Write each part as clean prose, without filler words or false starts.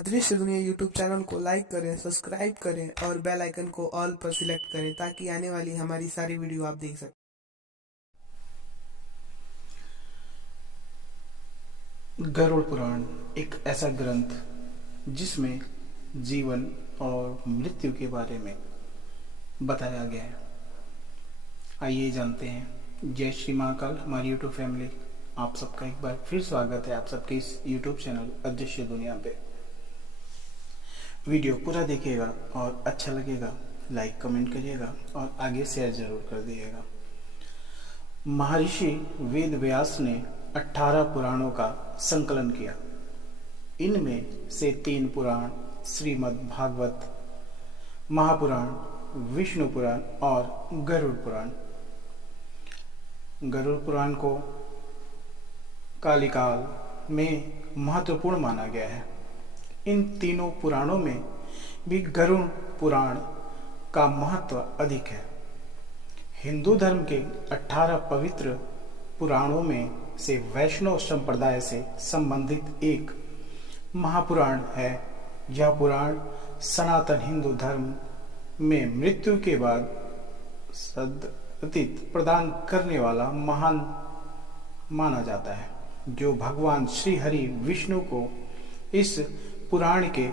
अदृश्य दुनिया YouTube channel को लाइक करें, सब्सक्राइब करें और बेल आइकन को ऑल पर सिलेक्ट करें ताकि आने वाली हमारी सारी वीडियो आप देख सकें। गरुड़ पुराण एक ऐसा ग्रंथ जिसमें जीवन और मृत्यु के बारे में बताया गया है। आइए जानते हैं। जय श्री महाकाल। हमारी यूट्यूब फैमिली, आप सबका एक बार फिर स्वागत है आप सबके इस यूट्यूब चैनल अदृश्य दुनिया पे। वीडियो पूरा देखिएगा और अच्छा लगेगा लाइक कमेंट करिएगा और आगे शेयर जरूर कर दीजिएगा। महर्षि वेद व्यास ने 18 पुराणों का संकलन किया। इनमें से 3 पुराण श्रीमद् भागवत, महापुराण, विष्णु पुराण और गरुड़ पुराण। गरुड़ पुराण को कालिकाल में महत्वपूर्ण माना गया है। इन तीनों पुराणों में भी गरुड़ पुराण का महत्व अधिक है। हिंदू धर्म के 18 पवित्र पुराणों में से वैष्णव संप्रदाय से संबंधित एक महापुराण है। यह पुराण सनातन हिंदू धर्म में मृत्यु के बाद सद्गति प्रदान करने वाला महान माना जाता है, जो भगवान श्री हरि विष्णु को इस पुराण के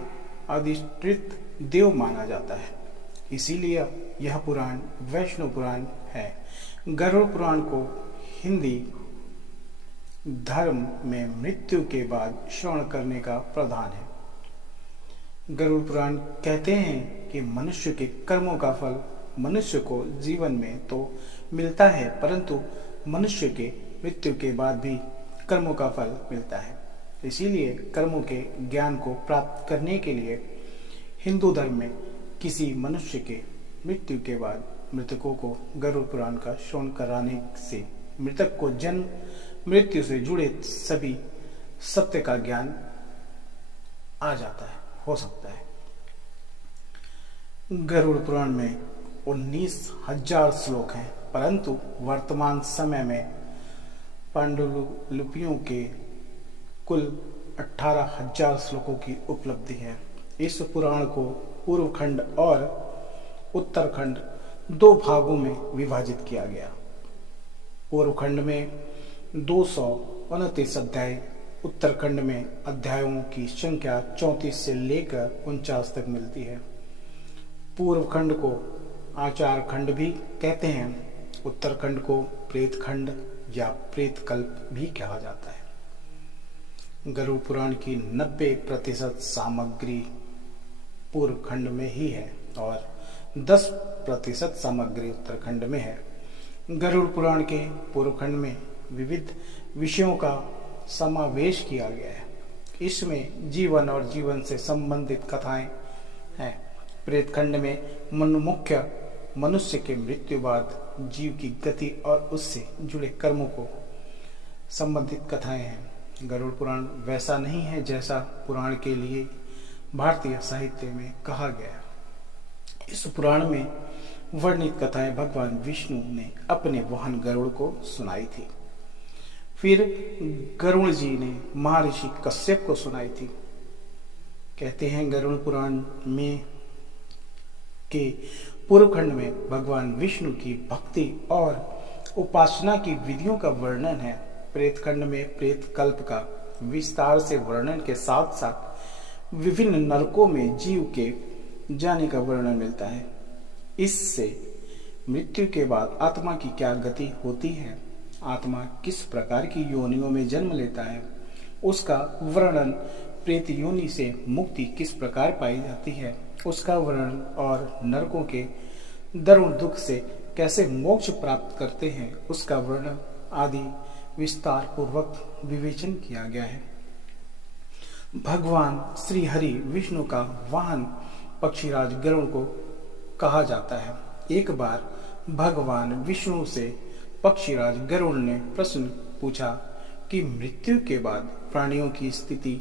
अधिष्ठित देव माना जाता है। इसीलिए यह पुराण वैष्णव पुराण है। गरुड़ पुराण को हिंदी धर्म में मृत्यु के बाद श्रवण करने का प्रधान है। गरुड़ पुराण कहते हैं कि मनुष्य के कर्मों का फल मनुष्य को जीवन में तो मिलता है, परंतु मनुष्य के मृत्यु के बाद भी कर्मों का फल मिलता है। इसीलिए कर्मों के ज्ञान को प्राप्त करने के लिए हिंदू धर्म में किसी मनुष्य के मृत्यु के बाद मृतकों को गरुड़ पुराण का श्रवण कराने से मृतक को जन्म मृत्यु से जुड़े सभी सत्य का ज्ञान आ जाता है, हो सकता है। गरुड़ पुराण में 19,000 श्लोक हैं, परंतु वर्तमान समय में पांडुलिपियों के कुल 18,000 श्लोकों की उपलब्धि है। इस पुराण को पूर्व खंड और उत्तरखंड 2 भागों में विभाजित किया गया। पूर्व खंड में 229 अध्याय, उत्तरखंड में अध्यायों की संख्या 34 से लेकर 49 तक मिलती है। पूर्व खंड को आचार खंड भी कहते हैं। उत्तरखंड को प्रेत खंड या प्रेत कल्प भी कहा जाता है। गरुड़ पुराण की 90% सामग्री पूर्व खंड में ही है और 10% सामग्री उत्तरखंड में है। गरुड़ पुराण के पूर्व खंड में विविध विषयों का समावेश किया गया है। इसमें जीवन और जीवन से संबंधित कथाएं हैं। प्रेत खंड में मुख्य मनुष्य के मृत्यु बाद जीव की गति और उससे जुड़े कर्मों को संबंधित कथाएं हैं। गरुड़ पुराण वैसा नहीं है जैसा पुराण के लिए भारतीय साहित्य में कहा गया है। इस पुराण में वर्णित कथाएं भगवान विष्णु ने अपने वाहन गरुड़ को सुनाई थी। फिर गरुड़ जी ने महर्षि कश्यप को सुनाई थी। कहते हैं गरुड़ पुराण में के पूर्व खंड में भगवान विष्णु की भक्ति और उपासना की विधियों का वर्णन है। प्रेत खंड में प्रेत कल्प का विस्तार से वर्णन के साथ साथ विभिन्न नरकों में जीव के जाने का वर्णन मिलता है। इससे मृत्यु के बाद आत्मा की क्या गति होती है, आत्मा किस प्रकार की योनियों में जन्म लेता है, उसका वर्णन, प्रेत योनि से मुक्ति किस प्रकार पाई जाती है उसका वर्णन और नरकों के दारुण दुख से कैसे मोक्ष प्राप्त करते हैं उसका वर्णन आदि विस्तार पूर्वक विवेचन किया गया है। भगवान श्री हरि विष्णु का वाहन पक्षीराज गरुड़ को कहा जाता है। एक बार भगवान विष्णु से पक्षीराज गरुड़ ने प्रश्न पूछा कि मृत्यु के बाद प्राणियों की स्थिति,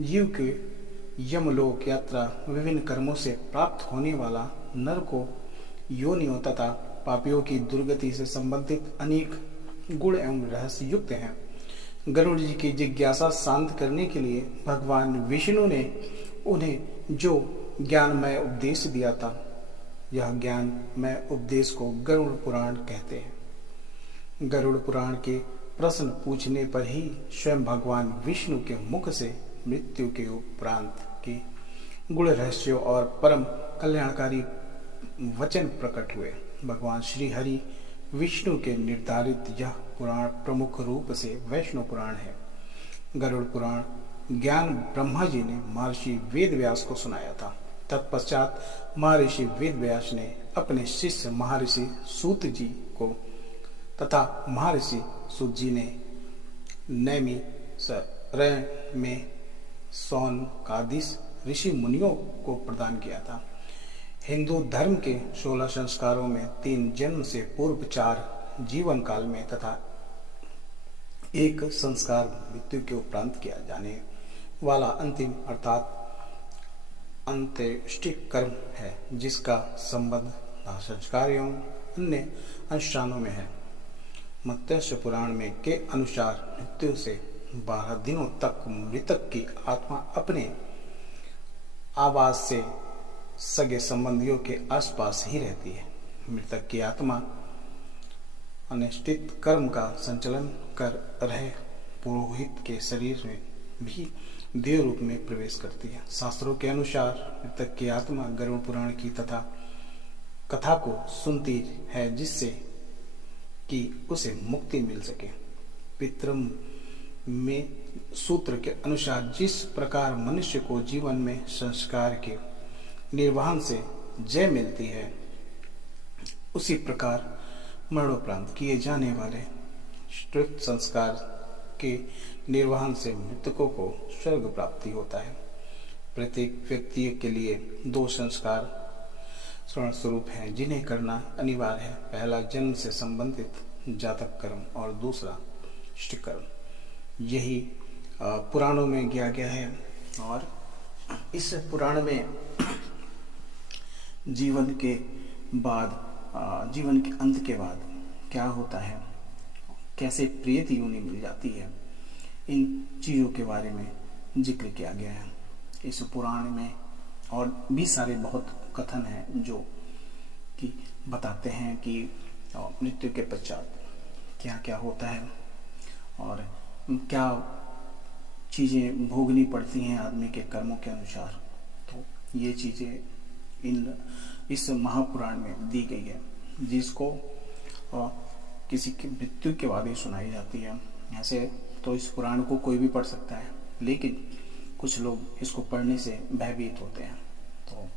जीव के यमलोक यात्रा, विभिन्न कर्मों से प्राप्त होने वाला नरकों, योनियों तथा पापियों की दुर्गति से संबंधित अनेक गुण एवं रहस्य युक्त हैं। गरुड़ जी की जिज्ञासा शांत करने के लिए भगवान विष्णु ने उन्हें जो ज्ञानमय उपदेश दिया था, यह ज्ञानमय उपदेश को गरुड़ पुराण कहते हैं। गरुड़ पुराण के प्रश्न पूछने पर ही स्वयं भगवान विष्णु के मुख से मृत्यु के उपरांत के गुण रहस्यों और परम कल्याणकारी वचन प्रकट हुए। भगवान श्री हरि विष्णु के निर्धारित यह पुराण प्रमुख रूप से वैष्णव पुराण है। गरुड़ पुराण ज्ञान ब्रह्मा जी ने महर्षि वेद व्यास को सुनाया था। तत्पश्चात महर्षि वेद व्यास ने अपने शिष्य महर्षि सूत जी को तथा महर्षि सूत जी ने नैमिषारण्य में सौनकादिक ऋषि मुनियों को प्रदान किया था। हिंदू धर्म के 16 संस्कारों में 3 जन्म से पूर्व 4 जीवन काल में तथा एक संस्कार मृत्यु के उपरांत किया जाने वाला अंतिम अर्थात अंत्येष्टि कर्म है, जिसका संबंध संस्कार एवं अन्य अनुष्ठानों में है। मत्स्य पुराण में के अनुसार मृत्यु से 12 दिनों तक मृतक की आत्मा अपने आवास से सगे संबंधियों के आसपास ही रहती है। मृतक की आत्मा अनिष्टित कर्म का संचालन कर रहे पुरोहित के शरीर में भी देव रूप में प्रवेश करती है। शास्त्रों के अनुसार मृतक की आत्मा गरुड़ पुराण की तथा कथा को सुनती है, जिससे कि उसे मुक्ति मिल सके। पितृ में सूत्र के अनुसार जिस प्रकार मनुष्य को जीवन में संस्कार के निर्वहन से जय मिलती है, उसी प्रकार मरणोपरांत किए जाने वाले श्रुत संस्कार के निर्वहन से मृतकों को स्वर्ग प्राप्ति होता है। प्रत्येक व्यक्ति के लिए 2 संस्कार स्वर्ण स्वरूप हैं, जिन्हें करना अनिवार्य है। पहला जन्म से संबंधित जातक कर्म और दूसरा इष्ट कर्म। यही पुराणों में किया गया है। और इस पुराण में जीवन के बाद, जीवन के अंत के बाद क्या होता है, कैसे प्रेत योनि मिल जाती है, इन चीज़ों के बारे में जिक्र किया गया है इस पुराण में। और भी सारे बहुत कथन हैं जो कि बताते हैं कि मृत्यु के पश्चात क्या क्या होता है और क्या चीज़ें भोगनी पड़ती हैं आदमी के कर्मों के अनुसार। तो ये चीज़ें इस महापुराण में दी गई है, जिसको किसी की मृत्यु के बाद ही सुनाई जाती है। ऐसे तो इस पुराण को कोई भी पढ़ सकता है, लेकिन कुछ लोग इसको पढ़ने से भयभीत होते हैं। तो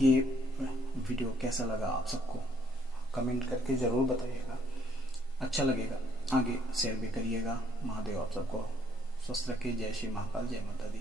ये वीडियो कैसा लगा आप सबको कमेंट करके ज़रूर बताइएगा। अच्छा लगेगा आगे शेयर भी करिएगा। महादेव आप सबको स्वस्थ रखे। जय श्री महाकाल, जय माता दी।